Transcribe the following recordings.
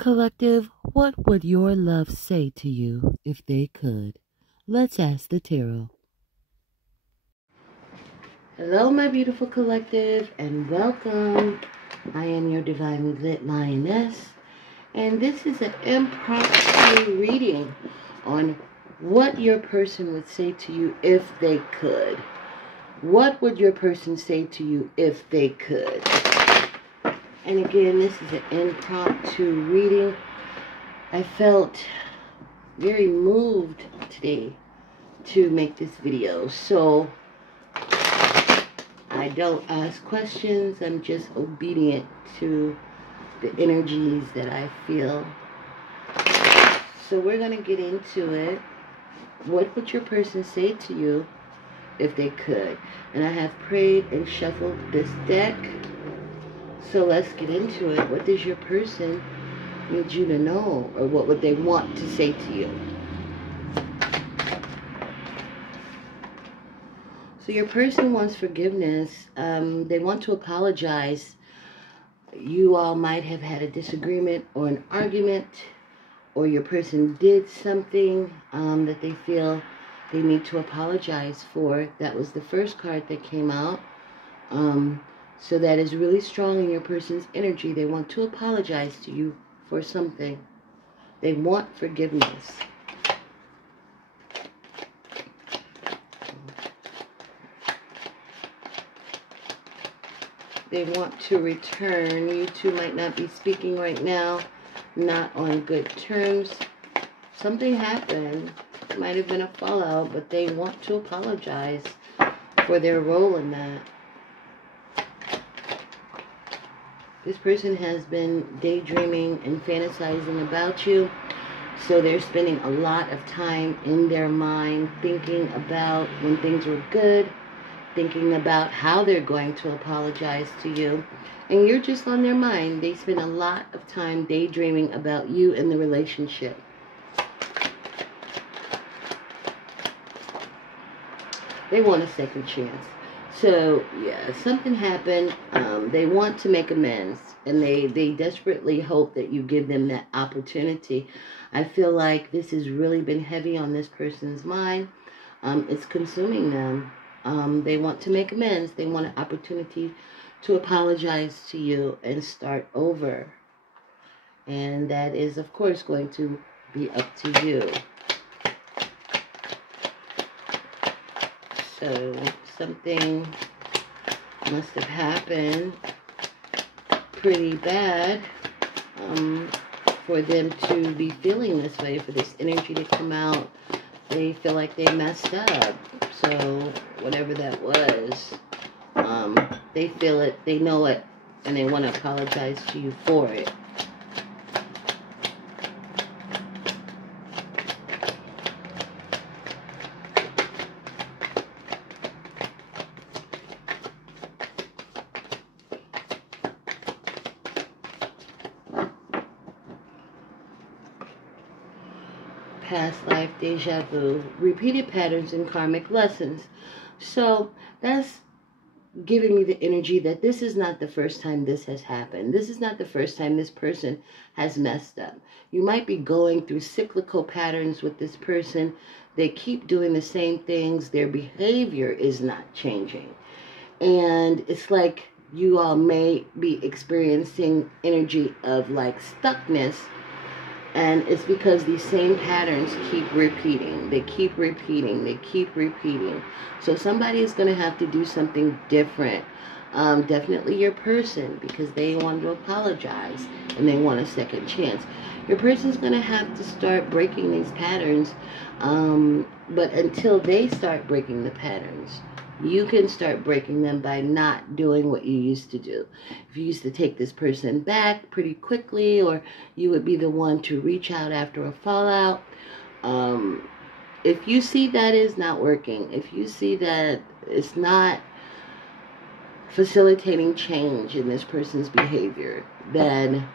Collective, what would your love say to you if they could? Let's ask the tarot. Hello, my beautiful collective, and welcome. I am your divinely lit lioness, and this is an impromptu reading on what your person would say to you if they could. What would your person say to you if they could? And again, this is an impromptu reading. I felt very moved today to make this video. So I don't ask questions. I'm just obedient to the energies that I feel. So we're going to get into it. What would your person say to you if they could? And I have prayed and shuffled this deck. So let's get into it. What does your person need you to know? Or what would they want to say to you? So your person wants forgiveness. They want to apologize. You all might have had a disagreement or an argument. Or your person did something that they feel they need to apologize for. That was the first card that came out. So that is really strong in your person's energy. They want to apologize to you for something. They want forgiveness. They want to return. You two might not be speaking right now. Not on good terms. Something happened. It might have been a fallout, but they want to apologize for their role in that. This person has been daydreaming and fantasizing about you. So they're spending a lot of time in their mind thinking about when things were good, thinking about how they're going to apologize to you. And you're just on their mind. They spend a lot of time daydreaming about you and the relationship. They want a second chance. So, yeah, something happened. They want to make amends. And they desperately hope that you give them that opportunity. I feel like this has really been heavy on this person's mind. It's consuming them. They want to make amends. They want an opportunity to apologize to you and start over. And that is, of course, going to be up to you. So something must have happened pretty bad for them to be feeling this way, for this energy to come out. They feel like they messed up. So whatever that was, they feel it, they know it, and they want to apologize to you for it. Past life deja vu, repeated patterns and karmic lessons. So that's giving me the energy that this is not the first time this has happened. This is not the first time this person has messed up. You might be going through cyclical patterns with this person. They keep doing the same things. Their behavior is not changing. And it's like you all may be experiencing energy of like stuckness. And it's because these same patterns keep repeating. They keep repeating. They keep repeating. So somebody is going to have to do something different. Definitely your person, because they want to apologize and they want a second chance. Your person's going to have to start breaking these patterns. But until they start breaking the patterns, you can start breaking them by not doing what you used to do. If you used to take this person back pretty quickly, or you would be the one to reach out after a fallout, if you see that is not working, if you see that it's not facilitating change in this person's behavior, then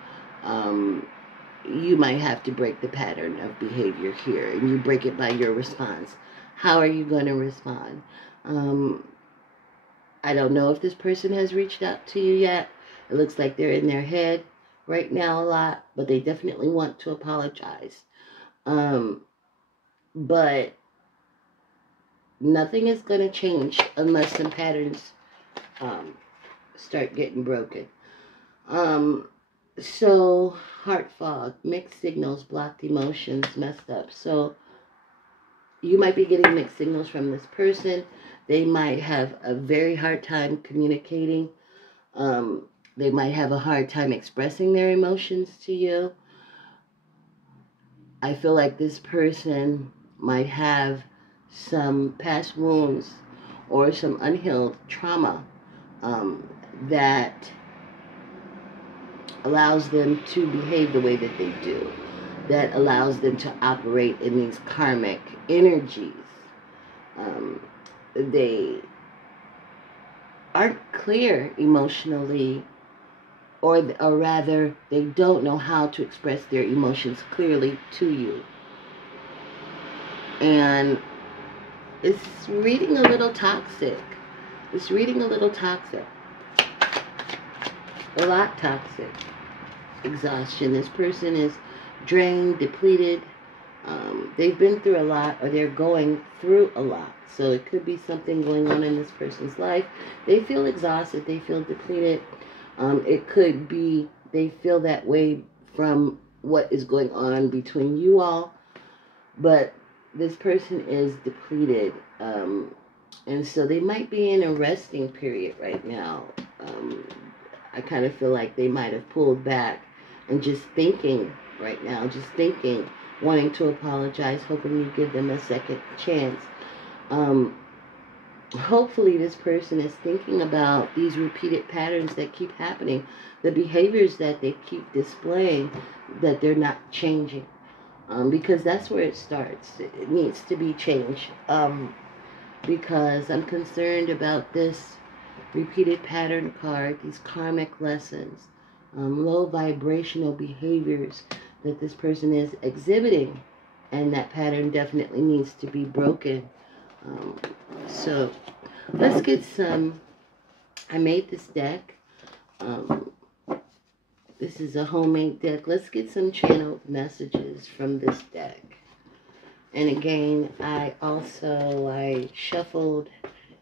you might have to break the pattern of behavior here, and you break it by your response. How are you going to respond? I don't know if this person has reached out to you yet. It looks like they're in their head. right now a lot, but they definitely want to apologize. But nothing is going to change unless some patterns start getting broken. So heart fog, mixed signals, blocked emotions, messed up. So you might be getting mixed signals from this person. They might have a very hard time communicating. They might have a hard time expressing their emotions to you. I feel like this person might have some past wounds or some unhealed trauma that allows them to behave the way that they do, that allows them to operate in these karmic energies. They aren't clear emotionally, or rather, they don't know how to express their emotions clearly to you. And it's reading a little toxic. It's reading a little toxic. A lot toxic. Exhaustion. This person is drained, depleted. They've been through a lot, or they're going through a lot. So it could be something going on in this person's life. They feel exhausted. They feel depleted. It could be they feel that way from what is going on between you all. But this person is depleted. And so they might be in a resting period right now. I kind of feel like they might have pulled back and just thinking right now, just thinking, wanting to apologize, hoping you give them a second chance. Hopefully this person is thinking about these repeated patterns that keep happening, the behaviors that they keep displaying, that they're not changing. Because that's where it starts. It needs to be changed. Because I'm concerned about this repeated pattern card, these karmic lessons, low vibrational behaviors that this person is exhibiting, and that pattern definitely needs to be broken. So let's get some. I made this deck. This is a homemade deck. Let's get some channeled messages from this deck. And again, I shuffled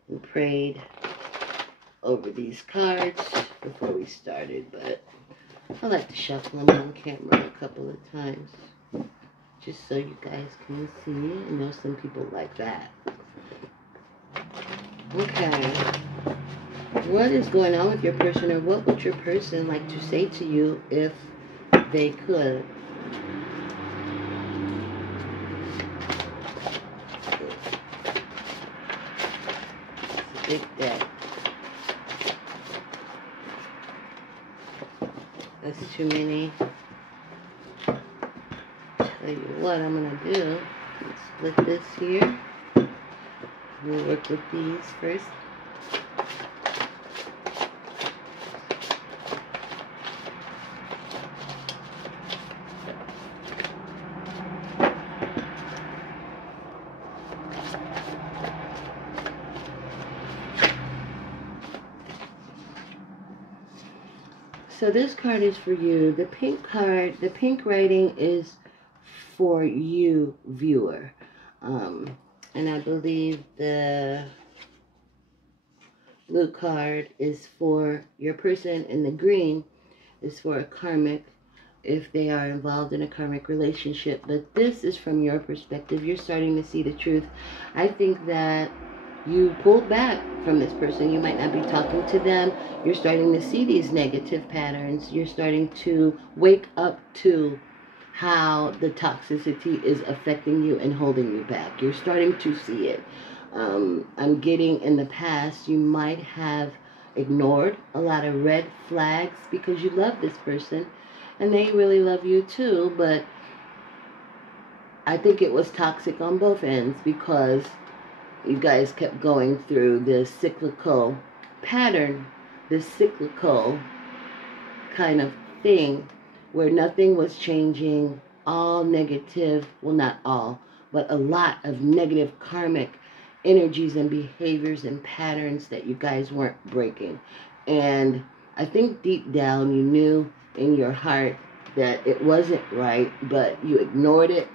and prayed over these cards before we started, but I like to shuffle them on camera a couple of times just so you guys can see it. I know some people like that. Okay. What is going on with your person, or what would your person like to say to you if they could? It's a big deck. That's too many. Tell you what I'm going to do. Split this here. We'll work with these first. So this card is for you. The pink card, the pink writing is for you, viewer. And I believe the blue card is for your person, and the green is for a karmic, if they are involved in a karmic relationship. But this is from your perspective. You're starting to see the truth. I think that you pulled back from this person. You might not be talking to them. You're starting to see these negative patterns. You're starting to wake up to how the toxicity is affecting you and holding you back. You're starting to see it. I'm getting in the past, you might have ignored a lot of red flags because you love this person and they really love you too, but I think it was toxic on both ends because you guys kept going through this cyclical pattern, this cyclical kind of thing where nothing was changing, all negative, well, not all, but a lot of negative karmic energies and behaviors and patterns that you guys weren't breaking. And I think deep down you knew in your heart that it wasn't right, but you ignored it.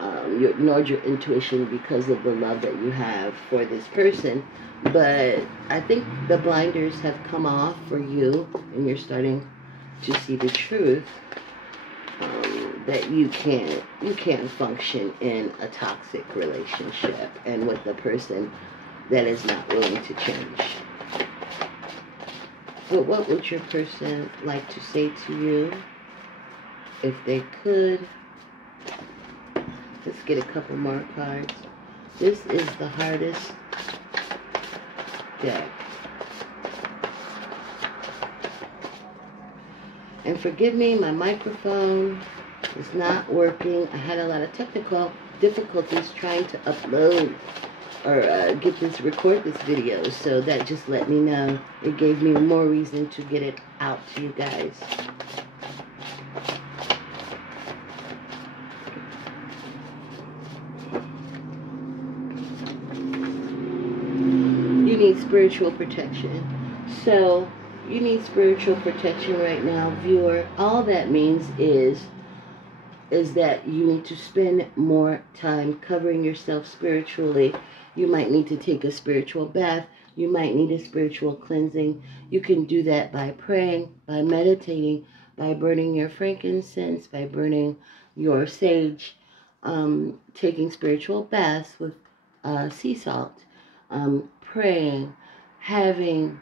You ignored your intuition because of the love that you have for this person. But I think the blinders have come off for you, and you're starting to see the truth, that you can't function in a toxic relationship and with a person that is not willing to change. But what would your person like to say to you if they could? Let's get a couple more cards. This is the hardest deck. And forgive me, my microphone is not working. I had a lot of technical difficulties trying to upload or record this video, so that just let me know. It gave me more reason to get it out to you guys. You need spiritual protection. So you need spiritual protection right now, viewer. All that means is that you need to spend more time covering yourself spiritually. You might need to take a spiritual bath. You might need a spiritual cleansing. You can do that by praying, by meditating, by burning your frankincense, by burning your sage, taking spiritual baths with sea salt, praying, having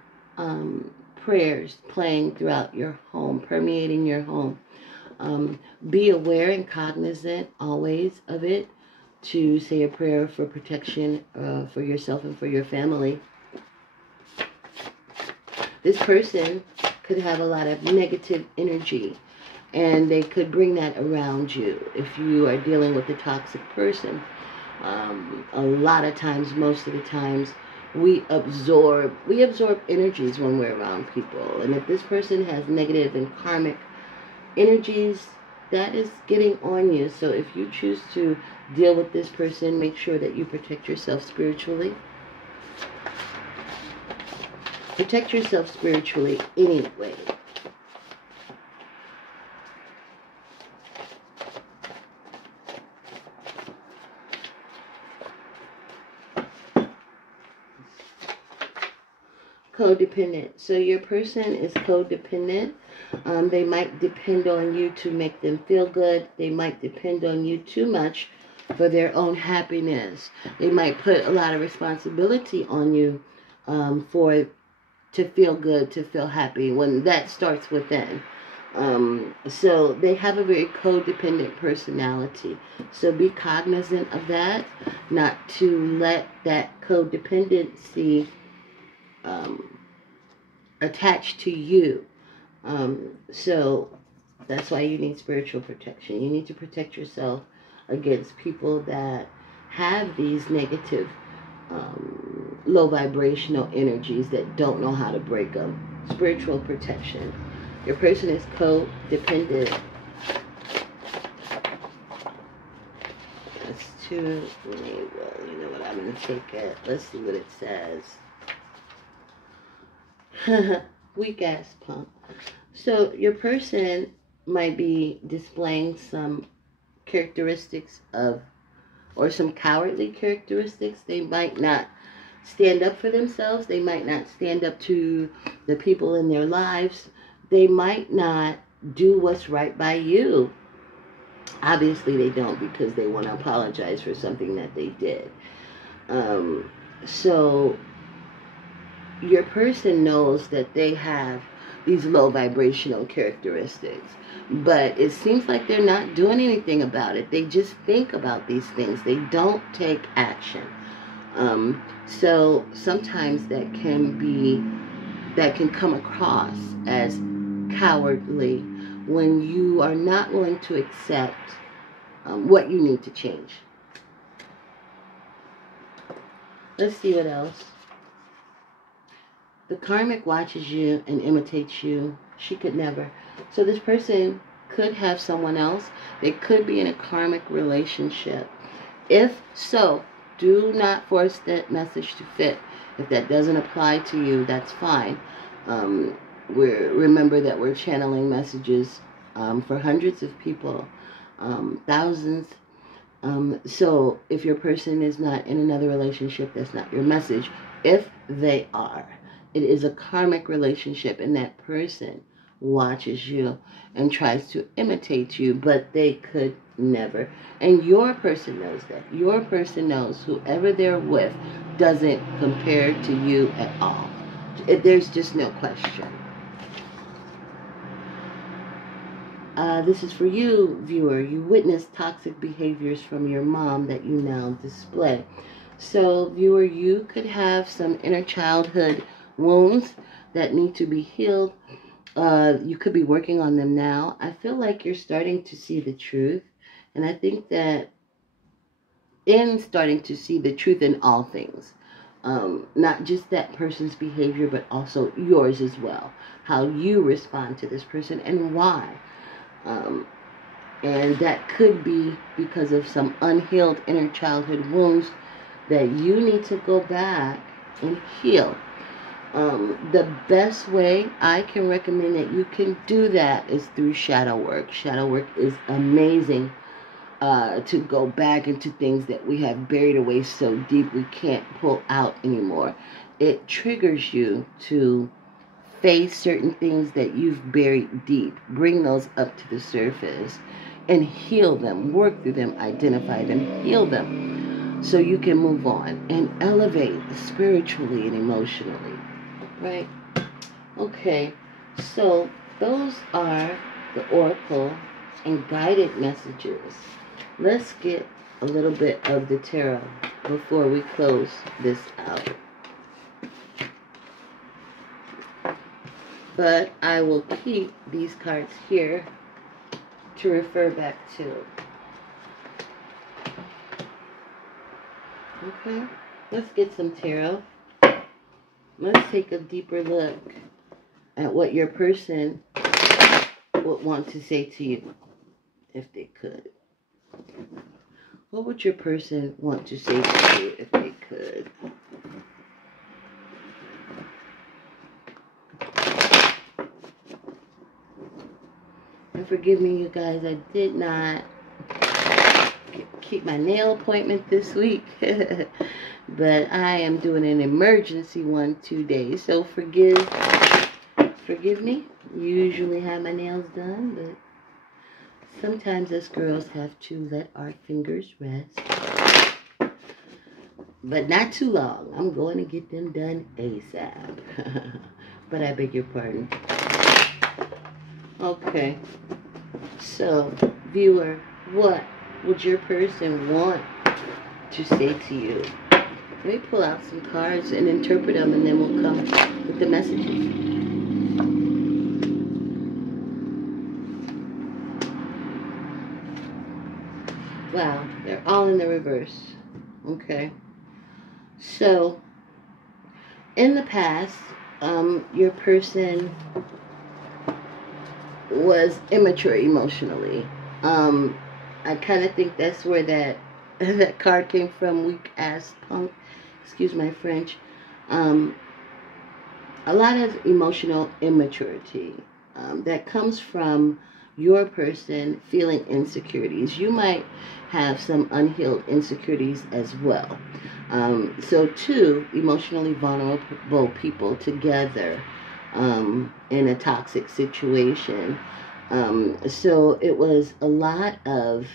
prayers playing throughout your home, permeating your home. Be aware and cognizant always of it, to say a prayer for protection for yourself and for your family. This person could have a lot of negative energy, and they could bring that around you if you are dealing with a toxic person. A lot of times, most of the times, we absorb energies when we're around people. And if this person has negative and karmic energies, that is getting on you. So if you choose to deal with this person, make sure that you protect yourself spiritually. Protect yourself spiritually anyway. Codependent. So your person is codependent. They might depend on you to make them feel good. They might depend on you too much for their own happiness. They might put a lot of responsibility on you to feel good, to feel happy, when that starts within. So they have a very codependent personality. So be cognizant of that, not to let that codependency attach to you. So that's why you need spiritual protection. You need to protect yourself against people that have these negative, low vibrational energies that don't know how to break them. Spiritual protection. Your person is codependent. That's too many. Well, you know what, I'm going to take it. Let's see what it says. Weak ass punk. So your person might be displaying some characteristics of, or some cowardly characteristics. They might not stand up for themselves. They might not stand up to the people in their lives. They might not do what's right by you. Obviously they don't, because they want to apologize for something that they did. So your person knows that they have these low vibrational characteristics, but it seems like they're not doing anything about it. They just think about these things. They don't take action. So sometimes that can come across as cowardly when you are not willing to accept what you need to change. Let's see what else. The karmic watches you and imitates you. She could never. So this person could have someone else. They could be in a karmic relationship. If so, do not force that message to fit. If that doesn't apply to you, that's fine. remember that we're channeling messages for hundreds of people, thousands. So if your person is not in another relationship, that's not your message. If they are, it is a karmic relationship, and that person watches you and tries to imitate you, but they could never. And your person knows that. Your person knows whoever they're with doesn't compare to you at all. There's just no question. This is for you, viewer. You witness toxic behaviors from your mom that you now display. So, viewer, you could have some inner childhood wounds that need to be healed. You could be working on them now. I feel like you're starting to see the truth. And I think that in starting to see the truth in all things, not just that person's behavior, but also yours as well. How you respond to this person and why. And that could be because of some unhealed inner childhood wounds that you need to go back and heal. The best way I can recommend that you can do that is through shadow work. Shadow work is amazing to go back into things that we have buried away so deep we can't pull out anymore. It triggers you to face certain things that you've buried deep. Bring those up to the surface and heal them, work through them, identify them, heal them, so you can move on and elevate spiritually and emotionally. Right? Okay, so those are the oracle and guided messages. Let's get a little bit of the tarot before we close this out. But I will keep these cards here to refer back to. Okay, let's get some tarot. Let's take a deeper look at what your person would want to say to you if they could. What would your person want to say to you if they could? And forgive me, you guys, I did not keep my nail appointment this week. But I am doing an emergency one today. So forgive me. Usually have my nails done, but sometimes us girls have to let our fingers rest. But not too long. I'm going to get them done ASAP. But I beg your pardon. Okay. So, viewer, what would your person want to say to you? Let me pull out some cards and interpret them, and then we'll come with the messages. Wow, they're all in the reverse. Okay. So, in the past, your person was immature emotionally. I kind of think that's where that card came from, weak ass punk. Excuse my French. A lot of emotional immaturity that comes from your person feeling insecurities. You might have some unhealed insecurities as well. So two emotionally vulnerable people together in a toxic situation. So it was a lot of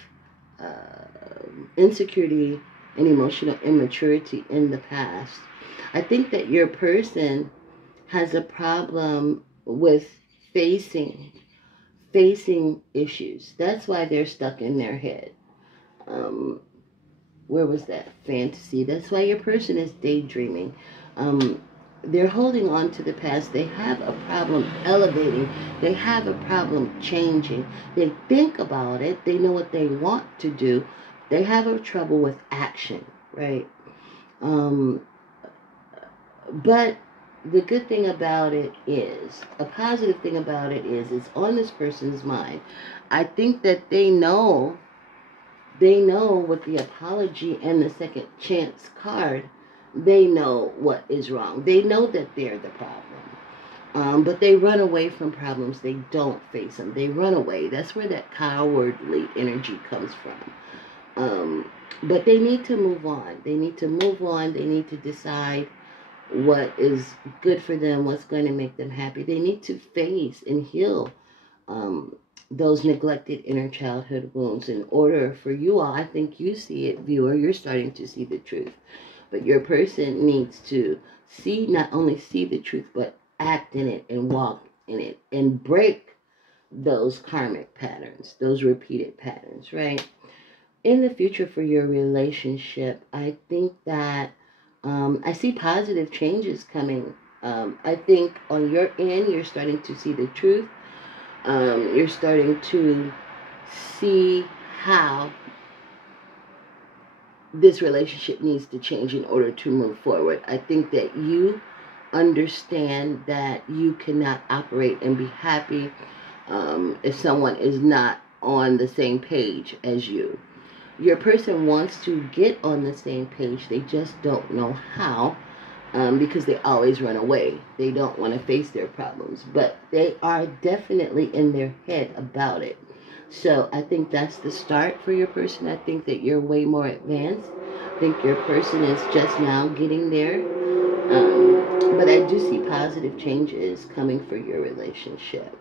insecurity and emotional immaturity in the past. I think that your person has a problem with facing issues. That's why they're stuck in their head. Where was that fantasy? That's why your person is daydreaming. They're holding on to the past. They have a problem elevating. They have a problem changing. They think about it. They know what they want to do. They have a trouble with action, right? But the good thing about it is, a positive thing about it is, it's on this person's mind. I think that they know with the apology and the second chance card, they know what is wrong. They know that they're the problem. But they run away from problems. They don't face them. They run away. That's where that cowardly energy comes from. But they need to move on. They need to move on. They need to decide what is good for them, what's going to make them happy. They need to face and heal those neglected inner childhood wounds. In order for you all, I think you see it, viewer, you're starting to see the truth. But your person needs to see, not only see the truth, but act in it and walk in it and break those karmic patterns, those repeated patterns, right? In the future for your relationship, I think that I see positive changes coming. I think on your end, you're starting to see the truth. You're starting to see how this relationship needs to change in order to move forward. I think that you understand that you cannot operate and be happy if someone is not on the same page as you. Your person wants to get on the same page. They just don't know how because they always run away. They don't want to face their problems. But they are definitely in their head about it. So I think that's the start for your person. I think that you're way more advanced. I think your person is just now getting there. But I do see positive changes coming for your relationship.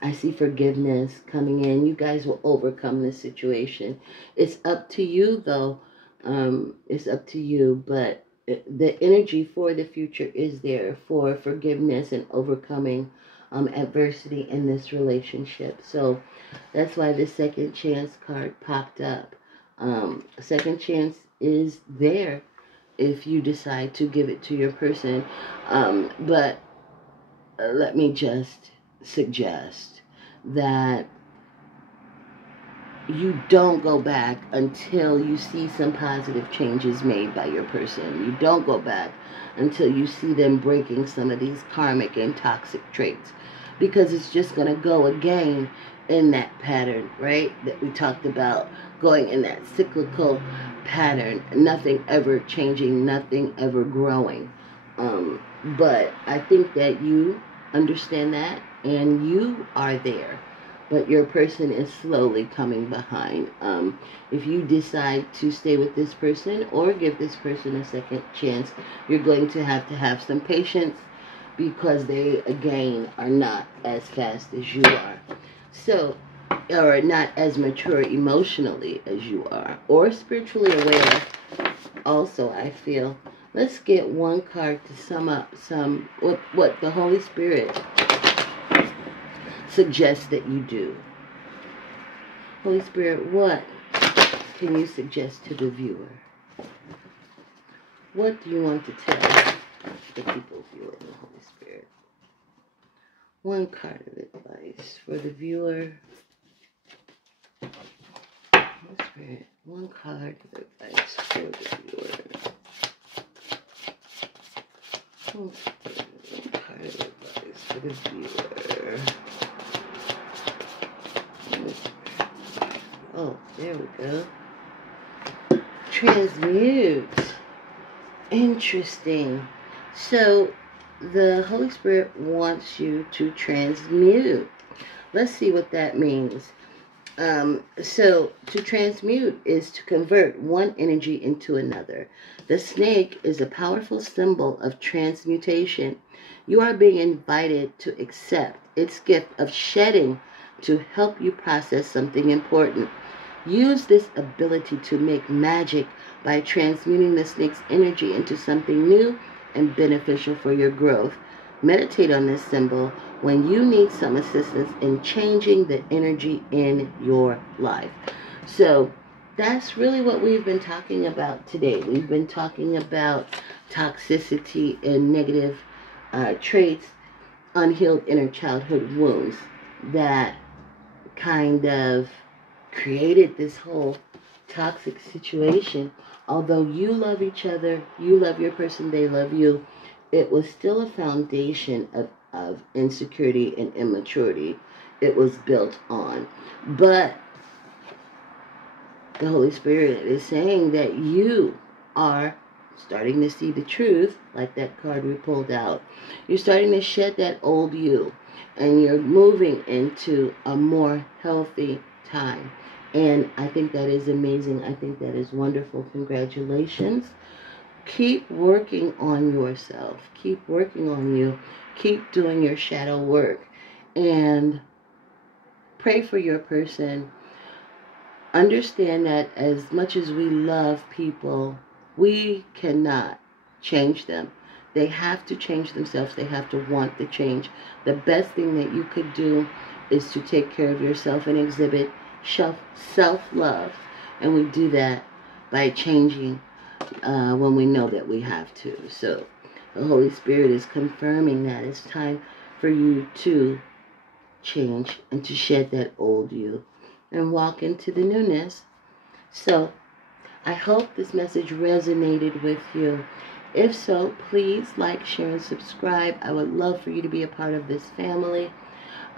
I see forgiveness coming in. You guys will overcome this situation. It's up to you, though. It's up to you. But the energy for the future is there for forgiveness and overcoming adversity in this relationship. So that's why the second chance card popped up. Second chance is there if you decide to give it to your person. But let me just suggest that you don't go back until you see some positive changes made by your person. You don't go back until you see them breaking some of these karmic and toxic traits, because it's just going to go again in that pattern, right, that we talked about, going in that cyclical pattern, nothing ever changing, nothing ever growing. But I think that you understand that and you are there, but your person is slowly coming behind. If you decide to stay with this person or give this person a second chance, you're going to have some patience, because they, again, are not as fast as you are. So, or not as mature emotionally as you are, or spiritually aware also, I feel. Let's get one card to sum up what the Holy Spirit suggests that you do. Holy Spirit, what can you suggest to the viewer? What do you want to tell the people viewing the Holy Spirit? One card of advice for the viewer. Holy Spirit, one card of advice for the viewer. Holy Spirit, one card of advice for the viewer. Oh, there we go. Transmute. Interesting. So, the Holy Spirit wants you to transmute. Let's see what that means. So, to transmute is to convert one energy into another. The snake is a powerful symbol of transmutation. You are being invited to accept its gift of shedding to help you process something important. Use this ability to make magic by transmuting the snake's energy into something new and beneficial for your growth. Meditate on this symbol when you need some assistance in changing the energy in your life. So that's really what we've been talking about today. We've been talking about toxicity and negative traits, unhealed inner childhood wounds that kind of created this whole toxic situation. Although you love each other, you love your person, they love you, it was still a foundation of insecurity and immaturity it was built on. But the Holy Spirit is saying that you are starting to see the truth, like that card we pulled out. You're starting to shed that old you, and you're moving into a more healthy time. And I think that is amazing. I think that is wonderful. Congratulations. Keep working on yourself. Keep working on you. Keep doing your shadow work. And pray for your person. Understand that as much as we love people, we cannot change them. They have to change themselves. They have to want the change. The best thing that you could do is to take care of yourself and exhibit self-love. And we do that by changing when we know that we have to. So the Holy Spirit is confirming that it's time for you to change and to shed that old you and walk into the newness. So I hope this message resonated with you. If so, please like, share, and subscribe. I would love for you to be a part of this family.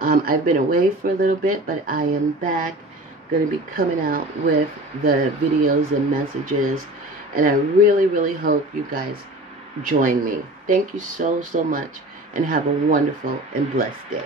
I've been away for a little bit, but I am back. Going to be coming out with the videos and messages, and I really, really hope you guys join me. Thank you so, so much, and have a wonderful and blessed day.